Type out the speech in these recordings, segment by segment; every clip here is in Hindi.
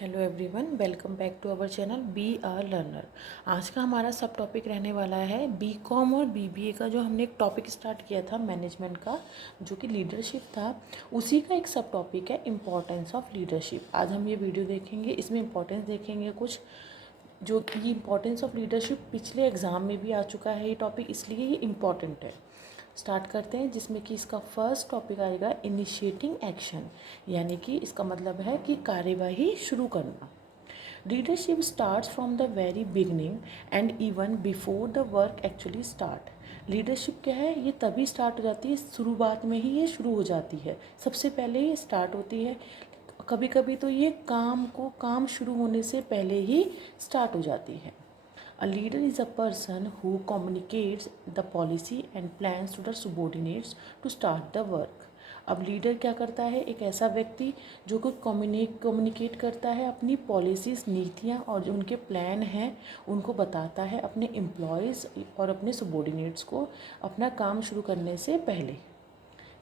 Hello everyone, welcome back to our channel B R learner. आज का हमारा सब टॉपिक रहने वाला है बीकॉम और बीबीए का। जो हमने एक टॉपिक स्टार्ट किया था मैनेजमेंट का, जो कि लीडरशिप था, उसी का एक सब टॉपिक है इम्पोर्टेंस ऑफ लीडरशिप। आज हम ये वीडियो देखेंगे, इसमें इम्पोर्टेंस देखेंगे कुछ, जो कि इम्पोर्टेंस ऑफ लीडरशिप पिछले एग्ज़ाम में भी आ चुका है ये टॉपिक, इसलिए ये इम्पॉर्टेंट है। स्टार्ट करते हैं, जिसमें कि इसका फर्स्ट टॉपिक आएगा इनिशिएटिंग एक्शन, यानी कि इसका मतलब है कि कार्यवाही शुरू करना। Leadership starts from the very beginning and even before the work actually start. Leadership क्या है, ये तभी स्टार्ट हो जाती है, शुरुआत में ही ये शुरू हो जाती है, सबसे पहले ये स्टार्ट होती है। कभी कभी तो ये काम शुरू होने से पहले ही स्टार्ट हो जाती है। A leader is a person who communicates the policy and plans to the subordinates to start the work. अब लीडर क्या करता है, एक ऐसा व्यक्ति जो कि कम्युनिकेट करता है, अपनी पॉलिसीज़, नीतियाँ और जो उनके प्लान हैं उनको बताता है अपने एम्प्लॉयज़ और अपने सबॉर्डिनेट्स को अपना काम शुरू करने से पहले।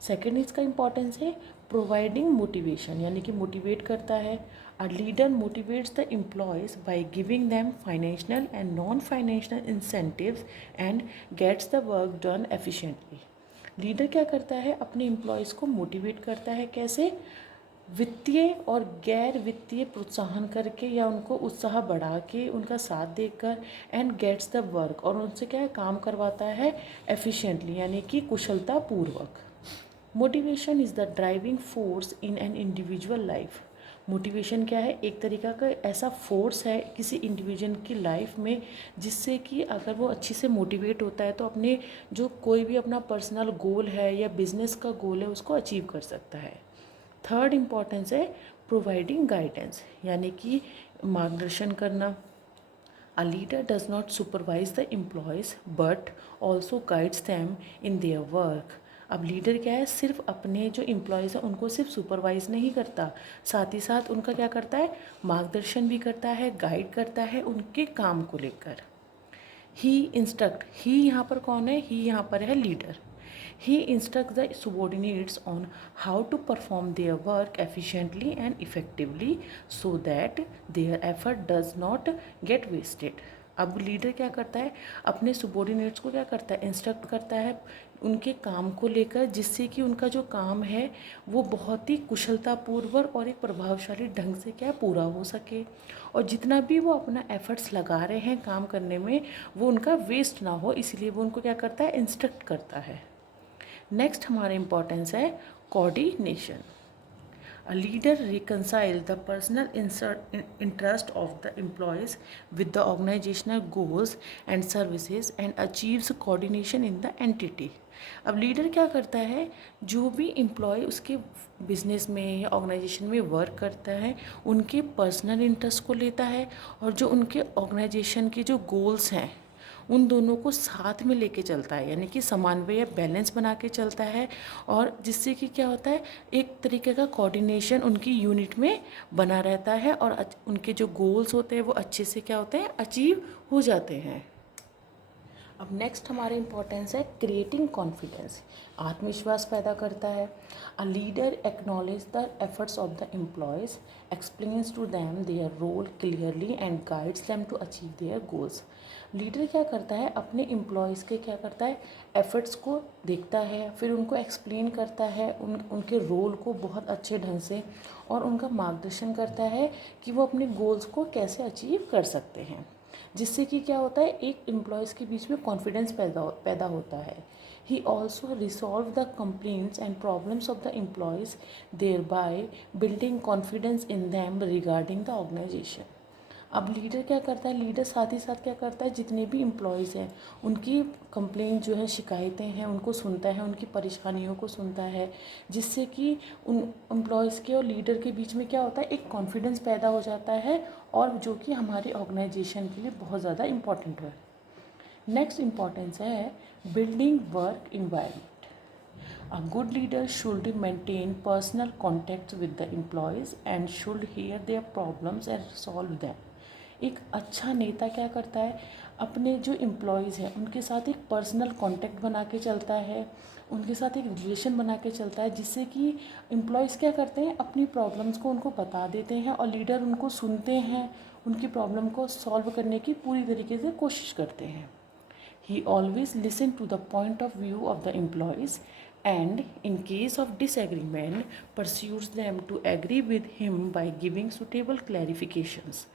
सेकेंड इसका इम्पॉर्टेंस है प्रोवाइडिंग मोटिवेशन, यानी कि मोटिवेट करता है। A leader motivates the employees by giving them financial and non financial incentives and gets the work done efficiently. Leader क्या करता है, अपने एम्प्लॉयज़ को मोटिवेट करता है। कैसे? वित्तीय और गैर वित्तीय प्रोत्साहन करके, या उनको उत्साह बढ़ा के, उनका साथ देकर, एंड गेट्स द वर्क, और उनसे क्या है, काम करवाता है एफिशिएंटली, यानी कि कुशलतापूर्वक। Motivation is the driving force in an individual life. Motivation क्या है, एक तरीका का ऐसा फोर्स है किसी इंडिविजुअल की लाइफ में, जिससे कि अगर वो अच्छी से मोटिवेट होता है तो अपने जो कोई भी अपना पर्सनल गोल है या बिजनेस का गोल है उसको अचीव कर सकता है। थर्ड इम्पॉर्टेंस है प्रोवाइडिंग गाइडेंस, यानी कि मार्गदर्शन करना। A leader does not supervise the employees but also guides them in their work. अब लीडर क्या है, सिर्फ अपने जो एम्प्लॉयज़ हैं उनको सिर्फ सुपरवाइज नहीं करता, साथ ही साथ उनका क्या करता है, मार्गदर्शन भी करता है, गाइड करता है उनके काम को लेकर। ही इंस्ट्रक्ट, ही यहाँ पर कौन है, ही यहाँ पर है leader. He instructs the subordinates on how to perform their work efficiently and effectively so that their effort does not get wasted. अब लीडर क्या करता है, अपने सबॉर्डिनेट्स को क्या करता है, इंस्ट्रक्ट करता है उनके काम को लेकर, जिससे कि उनका जो काम है वो बहुत ही कुशलतापूर्वक और एक प्रभावशाली ढंग से क्या पूरा हो सके, और जितना भी वो अपना एफर्ट्स लगा रहे हैं काम करने में वो उनका वेस्ट ना हो, इसलिए वो उनको क्या करता है, इंस्ट्रक्ट करता है। नेक्स्ट हमारा इम्पोर्टेंस है coordination. A leader reconciles the personal interest of the employees with the organizational goals and services and achieves coordination in the entity. अब लीडर क्या करता है, जो भी एम्प्लॉय उसके बिजनेस में या ऑर्गेनाइजेशन में वर्क करता है उनके पर्सनल इंटरेस्ट को लेता है, और जो उनके ऑर्गेनाइजेशन के जो गोल्स हैं उन दोनों को साथ में लेके चलता है, यानी कि समन्वय या बैलेंस बना के चलता है, और जिससे कि क्या होता है, एक तरीके का कोऑर्डिनेशन उनकी यूनिट में बना रहता है, और उनके जो गोल्स होते हैं वो अच्छे से क्या होते हैं, अचीव हो जाते हैं। अब नेक्स्ट हमारे इम्पोर्टेंस है क्रिएटिंग कॉन्फिडेंस, आत्मविश्वास पैदा करता है। A leader acknowledge the efforts of the employees, explains to them their role clearly and guides them to achieve their goals. Leader क्या करता है, अपने एम्प्लॉयज़ के क्या करता है, एफर्ट्स को देखता है, फिर उनको एक्सप्लेन करता है उनके रोल को बहुत अच्छे ढंग से, और उनका मार्गदर्शन करता है कि वो अपने गोल्स को कैसे अचीव कर सकते हैं, जिससे कि क्या होता है, एक एम्प्लॉयज़ के बीच में कॉन्फिडेंस पैदा होता है। He also resolve the complaints and problems of the employees, thereby building confidence in them regarding the organisation. अब लीडर क्या करता है, लीडर साथ ही साथ क्या करता है, जितने भी एम्प्लॉयज़ हैं उनकी कंप्लेंट जो है, शिकायतें हैं, उनको सुनता है, उनकी परेशानियों को सुनता है, जिससे कि उन एम्प्लॉयज़ के और लीडर के बीच में क्या होता है, एक कॉन्फिडेंस पैदा हो जाता है, और जो कि हमारी ऑर्गेनाइजेशन के लिए बहुत ज़्यादा इम्पॉर्टेंट है। नेक्स्ट इम्पॉर्टेंस है building work environment. A good leader should maintain personal contacts with the employees and should hear their problems and solve them. एक अच्छा नेता क्या करता है, अपने जो एम्प्लॉयज़ हैं उनके साथ एक पर्सनल कांटेक्ट बना के चलता है, उनके साथ एक रिलेशन बना के चलता है, जिससे कि एम्प्लॉयज़ क्या करते हैं, अपनी प्रॉब्लम्स को उनको बता देते हैं और लीडर उनको सुनते हैं, उनकी प्रॉब्लम को सॉल्व करने की पूरी तरीके से कोशिश करते हैं। He always listen to the point of view of the employees and in case of disagreement pursues them to agree with him by giving suitable clarifications।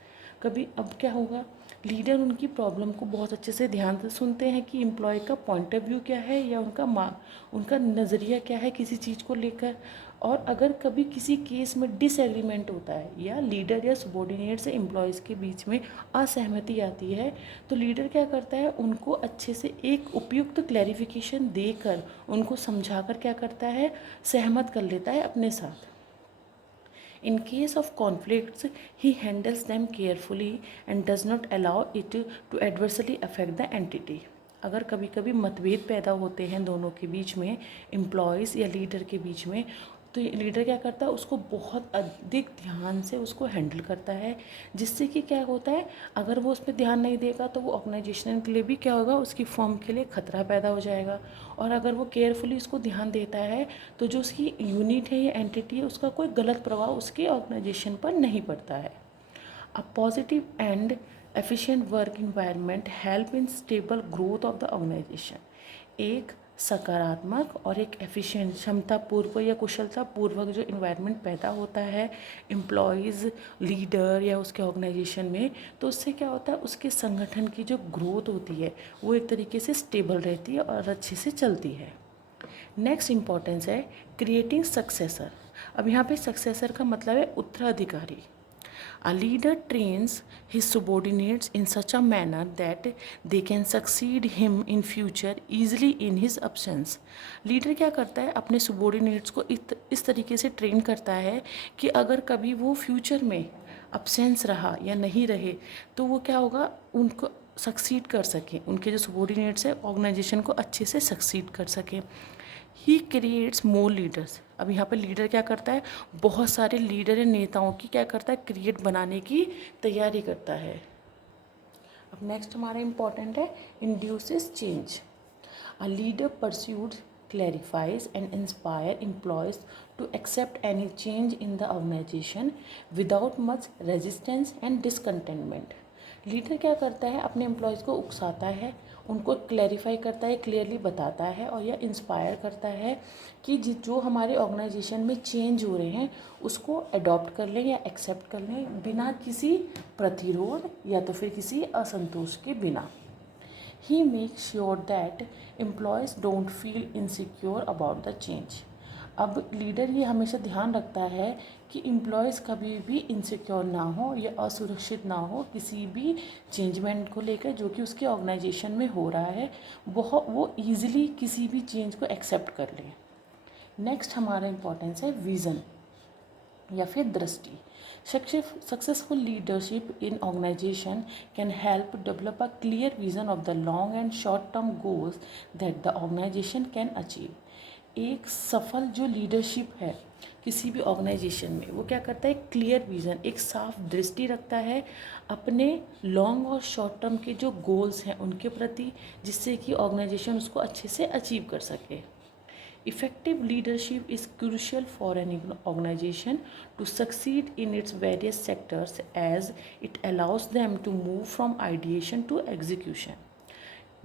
कभी अब क्या होगा, लीडर उनकी प्रॉब्लम को बहुत अच्छे से ध्यान से सुनते हैं कि एम्प्लॉय का पॉइंट ऑफ व्यू क्या है या उनका नज़रिया क्या है किसी चीज़ को लेकर। और अगर कभी किसी केस में डिसएग्रीमेंट होता है या लीडर या सबॉर्डिनेट से एम्प्लॉयज़ के बीच में असहमति आती है, तो लीडर क्या करता है, उनको अच्छे से एक उपयुक्त क्लैरिफिकेशन देकर उनको समझाकर क्या करता है, सहमत कर लेता है अपने साथ। In case of conflicts, he handles them carefully and does not allow it to adversely affect the entity। अगर कभी कभी मतभेद पैदा होते हैं दोनों के बीच में, एम्प्लॉयज़ या लीडर के बीच में, तो लीडर क्या करता है, उसको बहुत अधिक ध्यान से उसको हैंडल करता है, जिससे कि क्या होता है, अगर वो उस पर ध्यान नहीं देगा तो वो ऑर्गेनाइजेशन के लिए भी क्या होगा, उसकी फर्म के लिए खतरा पैदा हो जाएगा। और अगर वो केयरफुली उसको ध्यान देता है तो जो उसकी यूनिट है या एंटिटी है, उसका कोई गलत प्रभाव उसके ऑर्गेनाइजेशन पर नहीं पड़ता है। A positive and efficient work environment help in stable growth of the organisation. एक सकारात्मक और एक एफिशिएंट, क्षमतापूर्वक या कुशलतापूर्वक जो इन्वायरमेंट पैदा होता है एम्प्लॉयज़, लीडर या उसके ऑर्गेनाइजेशन में, तो उससे क्या होता है, उसके संगठन की जो ग्रोथ होती है वो एक तरीके से स्टेबल रहती है और अच्छे से चलती है। नेक्स्ट इम्पॉर्टेंस है क्रिएटिंग सक्सेसर। अब यहाँ पे सक्सेसर का मतलब है उत्तराधिकारी। A leader trains his subordinates in such a manner that they can succeed him in future easily in his absence। Leader क्या करता है, अपने subordinates को इस तरीके से ट्रेन करता है कि अगर कभी वो फ्यूचर में absence रहा या नहीं रहे तो वो क्या होगा, उनको सक्सीड कर सकें, उनके जो सबॉर्डिनेट्स है ऑर्गेनाइजेशन को अच्छे से सक्सीड कर सकें। He creates more leaders. अब यहाँ पे लीडर क्या करता है, बहुत सारे लीडर या नेताओं की क्या करता है, क्रिएट बनाने की तैयारी करता है। अब नेक्स्ट हमारा इम्पॉर्टेंट है induces change. A leader persuade clarifies and inspire employees to accept any change in the organization without much resistance and discontentment। Leader क्या करता है, अपने एम्प्लॉयज़ को उकसाता है, उनको क्लैरिफाई करता है, क्लियरली बताता है और यह इंस्पायर करता है कि जो हमारे ऑर्गेनाइजेशन में चेंज हो रहे हैं उसको अडॉप्ट कर लें या एक्सेप्ट कर लें बिना किसी प्रतिरोध या तो फिर किसी असंतोष के बिना। He makes sure that employees don't feel insecure about the change। अब लीडर ये हमेशा ध्यान रखता है कि एम्प्लॉयज़ कभी भी इनसिक्योर ना हो या असुरक्षित ना हो किसी भी चेंजमेंट को लेकर जो कि उसके ऑर्गेनाइजेशन में हो रहा है, वो ईजिली किसी भी चेंज को एक्सेप्ट कर ले। नेक्स्ट हमारा इम्पोर्टेंस है विज़न या फिर दृष्टि। Successful leadership in organization can help develop a clear vision of the long and short term goals that the organization can achieve। एक सफल जो लीडरशिप है किसी भी ऑर्गेनाइजेशन में, वो क्या करता है, क्लियर विज़न, एक साफ दृष्टि रखता है अपने लॉन्ग और शॉर्ट टर्म के जो गोल्स हैं उनके प्रति, जिससे कि ऑर्गेनाइजेशन उसको अच्छे से अचीव कर सके। Effective leadership is crucial for an organization to succeed in its various sectors as it allows them to move from ideation to execution।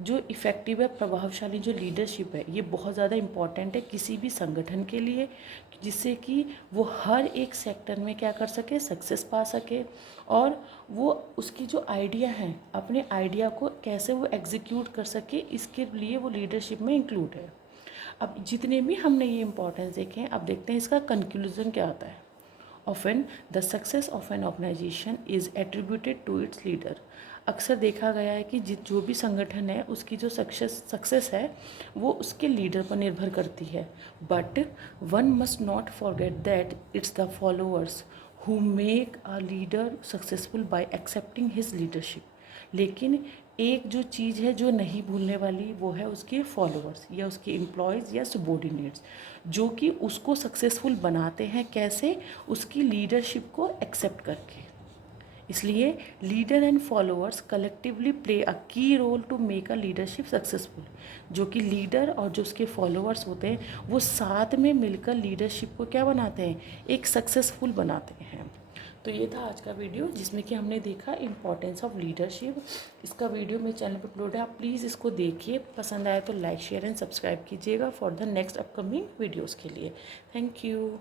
जो इफ़ेक्टिव है, प्रभावशाली जो लीडरशिप है, ये बहुत ज़्यादा इम्पॉर्टेंट है किसी भी संगठन के लिए, जिससे कि वो हर एक सेक्टर में क्या कर सके, सक्सेस पा सके और वो उसकी जो आइडिया हैं अपने आइडिया को कैसे वो एग्जीक्यूट कर सके, इसके लिए वो लीडरशिप में इंक्लूड है। अब जितने भी हमने ये इंपॉर्टेंस देखे हैं, अब देखते हैं इसका कंक्लूजन क्या आता है। Often the success of an organisation is attributed to its leader. अक्सर देखा गया है कि जो भी संगठन है उसकी जो सक्सेस है वो उसके लीडर पर निर्भर करती है, but one must not forget that it's the followers who make a leader successful bye accepting his leadership. लेकिन एक जो चीज़ है जो नहीं भूलने वाली, वो है उसके फॉलोअर्स या उसके एम्प्लॉयज़ या सबॉर्डिनेट्स, जो कि उसको सक्सेसफुल बनाते हैं कैसे, उसकी लीडरशिप को एक्सेप्ट करके। इसलिए leader and followers collectively play a key role to make a leadership successful. जो कि लीडर और जो उसके फॉलोअर्स होते हैं वो साथ में मिलकर लीडरशिप को क्या बनाते हैं, एक सक्सेसफुल बनाते हैं। तो ये था आज का वीडियो जिसमें कि हमने देखा इम्पॉर्टेंस ऑफ लीडरशिप। इसका वीडियो मेरे चैनल पर अपलोड है, आप प्लीज़ इसको देखिए, पसंद आए तो लाइक शेयर एंड सब्सक्राइब कीजिएगा for the next upcoming videos के लिए। Thank you.